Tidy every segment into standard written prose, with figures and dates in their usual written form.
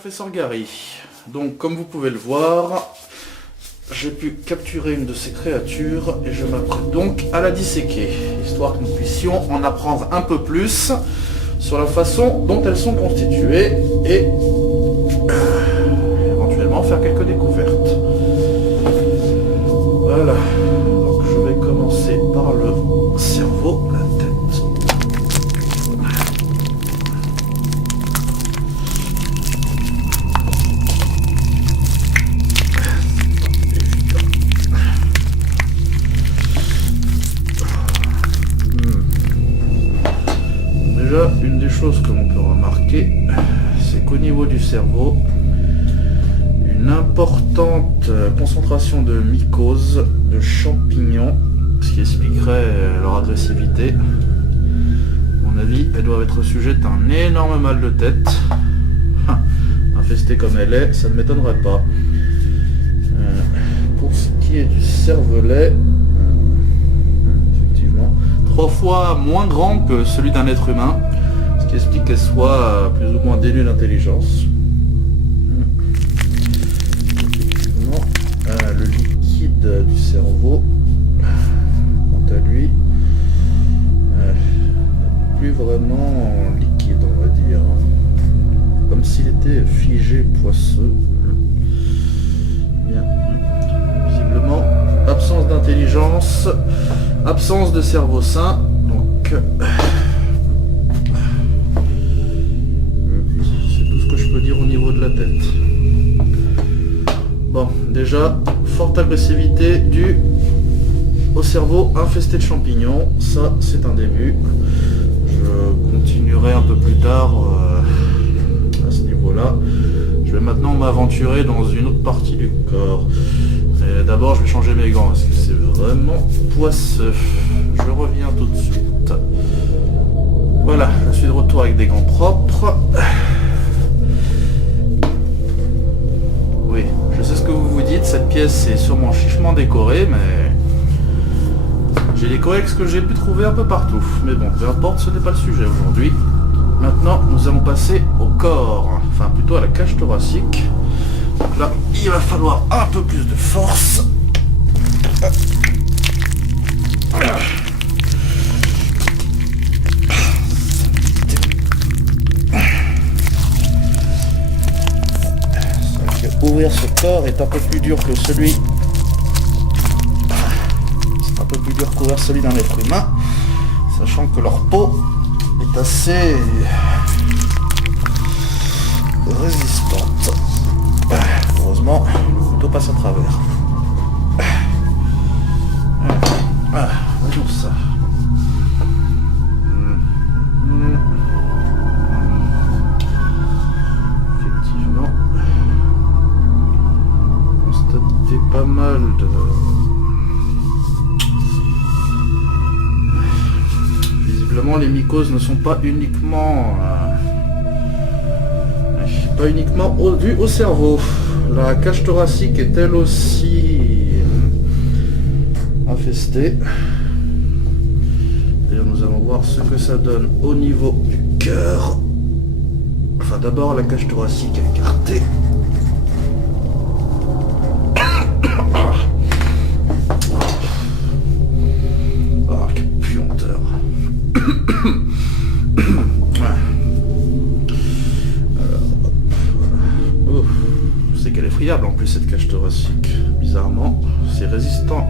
professeur Gary. Donc comme vous pouvez le voir, j'ai pu capturer une de ces créatures et je m'apprête donc à la disséquer, histoire que nous puissions en apprendre un peu plus sur la façon dont elles sont constituées et éventuellement faire quelques découvertes. Voilà, donc je vais commencer par le cerveau, la tête. Déjà, une des choses que l'on peut remarquer, c'est qu'au niveau du cerveau, une importante concentration de mycoses, de champignons, ce qui expliquerait leur agressivité. À mon avis, elles doivent être sujettes à un énorme mal de tête. Infestée comme elle est, ça ne m'étonnerait pas. Pour ce qui est du cervelet, effectivement, 3 fois moins grand que celui d'un être humain, ce qui explique qu'elle soit plus ou moins dénuée d'intelligence. Effectivement, le liquide du cerveau, quant à lui, plus vraiment liquide, on va dire, comme s'il était figé, poisseux. Bien. Visiblement, absence d'intelligence, absence de cerveau sain, donc c'est tout ce que je peux dire au niveau de la tête. Bon, déjà, forte agressivité due au cerveau infesté de champignons, ça c'est un début. Je continuerai un peu plus tard à ce niveau-là. Je vais maintenant m'aventurer dans une autre partie du corps. D'abord je vais changer mes gants parce que c'est vraiment poisseux. Je reviens tout de suite. Voilà, je suis de retour avec des gants propres. Oui, je sais ce que vous vous dites, cette pièce est sûrement chichement décorée, mais j'ai décoré avec ce que j'ai pu trouver un peu partout. Mais bon, peu importe, ce n'est pas le sujet aujourd'hui. Maintenant, nous allons passer au corps, enfin plutôt à la cage thoracique. Donc là, il va falloir un peu plus de force. Ouvrir ce corps est un peu plus dur que celui... C'est un peu plus dur qu'ouvrir celui d'un être humain, sachant que leur peau est assez résistante. Heureusement, le couteau passe à travers. Voyons ça. Effectivement, constater pas mal de... Visiblement, les mycoses ne sont pas uniquement dues au cerveau. La cage thoracique est elle aussi infestée. D'ailleurs, nous allons voir ce que ça donne au niveau du cœur. Enfin, d'abord la cage thoracique écartée. Ah, quelle puanteur. C'est qu'elle est friable en plus, cette cage thoracique. Bizarrement, c'est résistant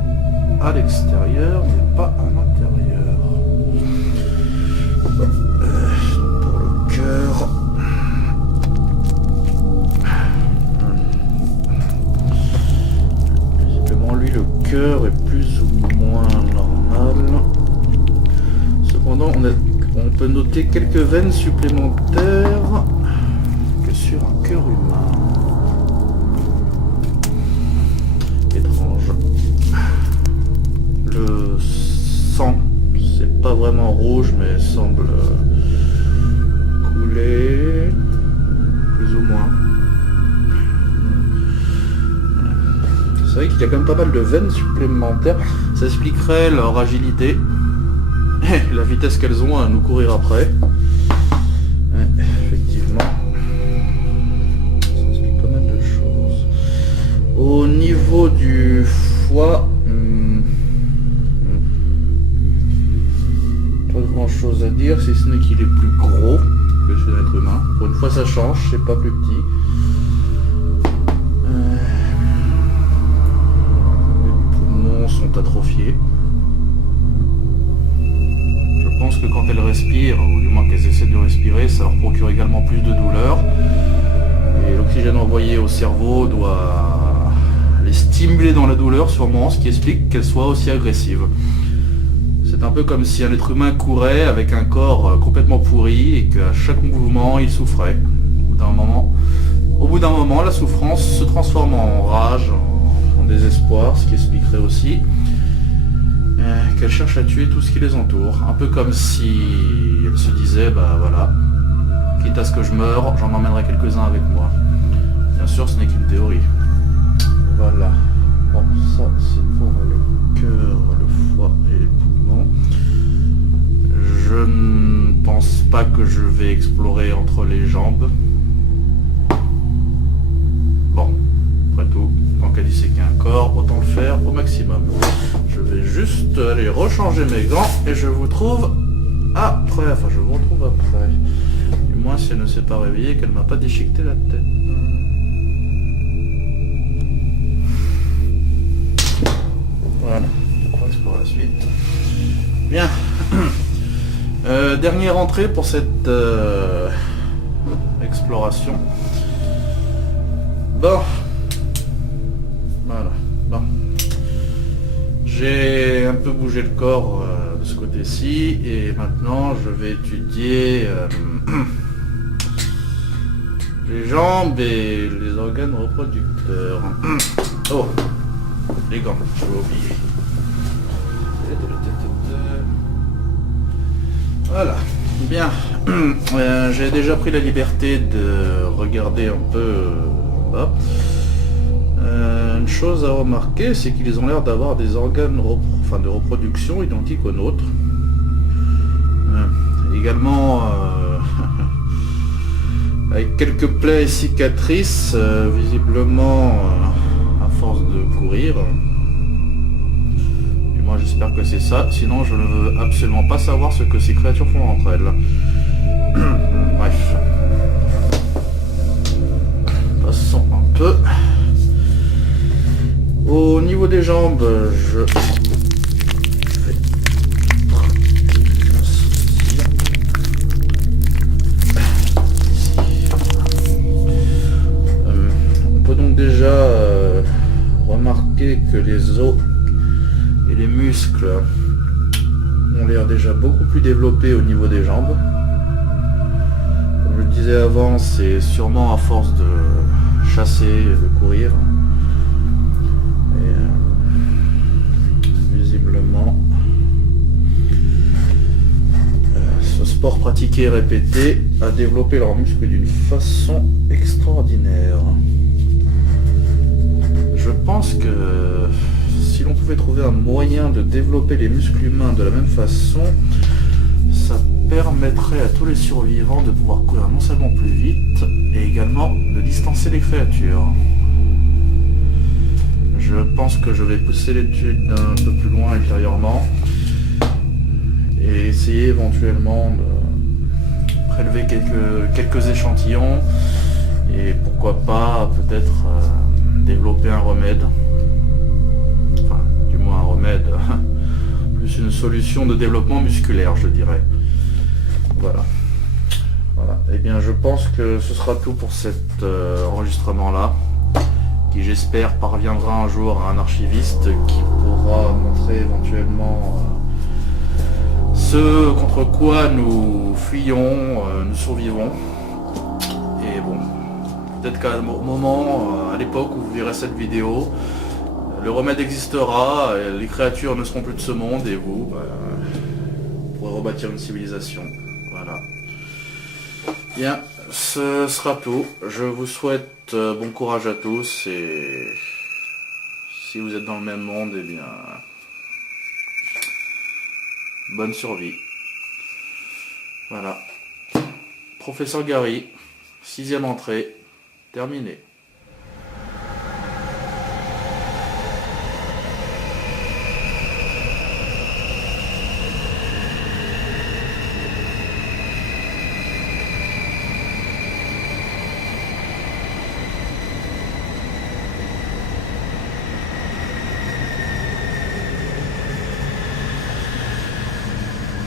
à l'extérieur mais pas à l'intérieur. Pour le cœur, visiblement lui le cœur est plus ou moins normal. Cependant on peut noter quelques veines supplémentaires que sur un cœur humain. Étrange. Le sang, c'est pas vraiment rouge mais semble couler plus ou moins. C'est vrai qu'il y a quand même pas mal de veines supplémentaires. Ça expliquerait leur agilité et la vitesse qu'elles ont à nous courir après. Ouais, effectivement. niveau du foie, pas grand chose à dire, si ce n'est qu'il est plus gros que chez l'être humain. Pour une fois ça change, c'est pas plus petit. Les poumons sont atrophiés. Je pense que quand elles respirent, ou du moins qu'elles essaient de respirer, ça leur procure également plus de douleur. Et l'oxygène envoyé au cerveau doit les stimuler dans la douleur sûrement, ce qui explique qu'elles soient aussi agressives. C'est un peu comme si un être humain courait avec un corps complètement pourri et qu'à chaque mouvement il souffrait. Au bout d'un moment, la souffrance se transforme en rage, en désespoir, ce qui expliquerait aussi qu'elle cherche à tuer tout ce qui les entoure. Un peu comme si elle se disait, bah voilà, quitte à ce que je meure, j'en emmènerai quelques-uns avec moi. Bien sûr, ce n'est qu'une théorie. Voilà. Bon, ça c'est pour le cœur, le foie et les poumons. Je ne pense pas que je vais explorer entre les jambes. Bon, après tout, tant qu'à disséquer un corps, autant le faire au maximum. Je vais juste aller rechanger mes gants et je vous retrouve après. Enfin, je vous retrouve après. Du moins, si elle ne s'est pas réveillée, qu'elle m'a pas déchiqueté la tête. Voilà, je crois que c'est pour la suite. Bien. Dernière entrée pour cette exploration. Bon. Voilà. Bon. J'ai un peu bougé le corps de ce côté-ci et maintenant je vais étudier les jambes et les organes reproducteurs. Oh, les gants, je vais oublier. Voilà, bien. J'ai déjà pris la liberté de regarder un peu en bas. Une chose à remarquer, c'est qu'ils ont l'air d'avoir des organes de reproduction identiques aux nôtres. Également avec quelques plaies et cicatrices, visiblement à force de courir. Du moins j'espère que c'est ça, sinon je ne veux absolument pas savoir ce que ces créatures font entre elles. Bref. Passons un peu. Au niveau des jambes, je vais on peut donc déjà remarquer que les os et les muscles ont l'air déjà beaucoup plus développés au niveau des jambes. Comme je le disais avant, c'est sûrement à force de chasser, de courir. Visiblement, ce sport pratiqué et répété a développé leurs muscles d'une façon extraordinaire. Je pense que si l'on pouvait trouver un moyen de développer les muscles humains de la même façon, ça permettrait à tous les survivants de pouvoir courir non seulement plus vite, et également de distancer les créatures. Je pense que je vais pousser l'étude un peu plus loin intérieurement et essayer éventuellement de prélever quelques échantillons et pourquoi pas peut-être développer un remède, enfin du moins un remède, plus une solution de développement musculaire je dirais. Voilà. Et bien je pense que ce sera tout pour cet enregistrement là, qui j'espère parviendra un jour à un archiviste qui pourra montrer éventuellement ce contre quoi nous fuyons, nous survivons. Et bon, peut-être qu'à un moment, à l'époque où vous verrez cette vidéo, le remède existera, les créatures ne seront plus de ce monde et vous pourrez rebâtir une civilisation. Voilà. Bien, ce sera tout. Je vous souhaite bon courage à tous et si vous êtes dans le même monde, eh bien, bonne survie. Voilà. Professeur Gary, 6e entrée, terminée.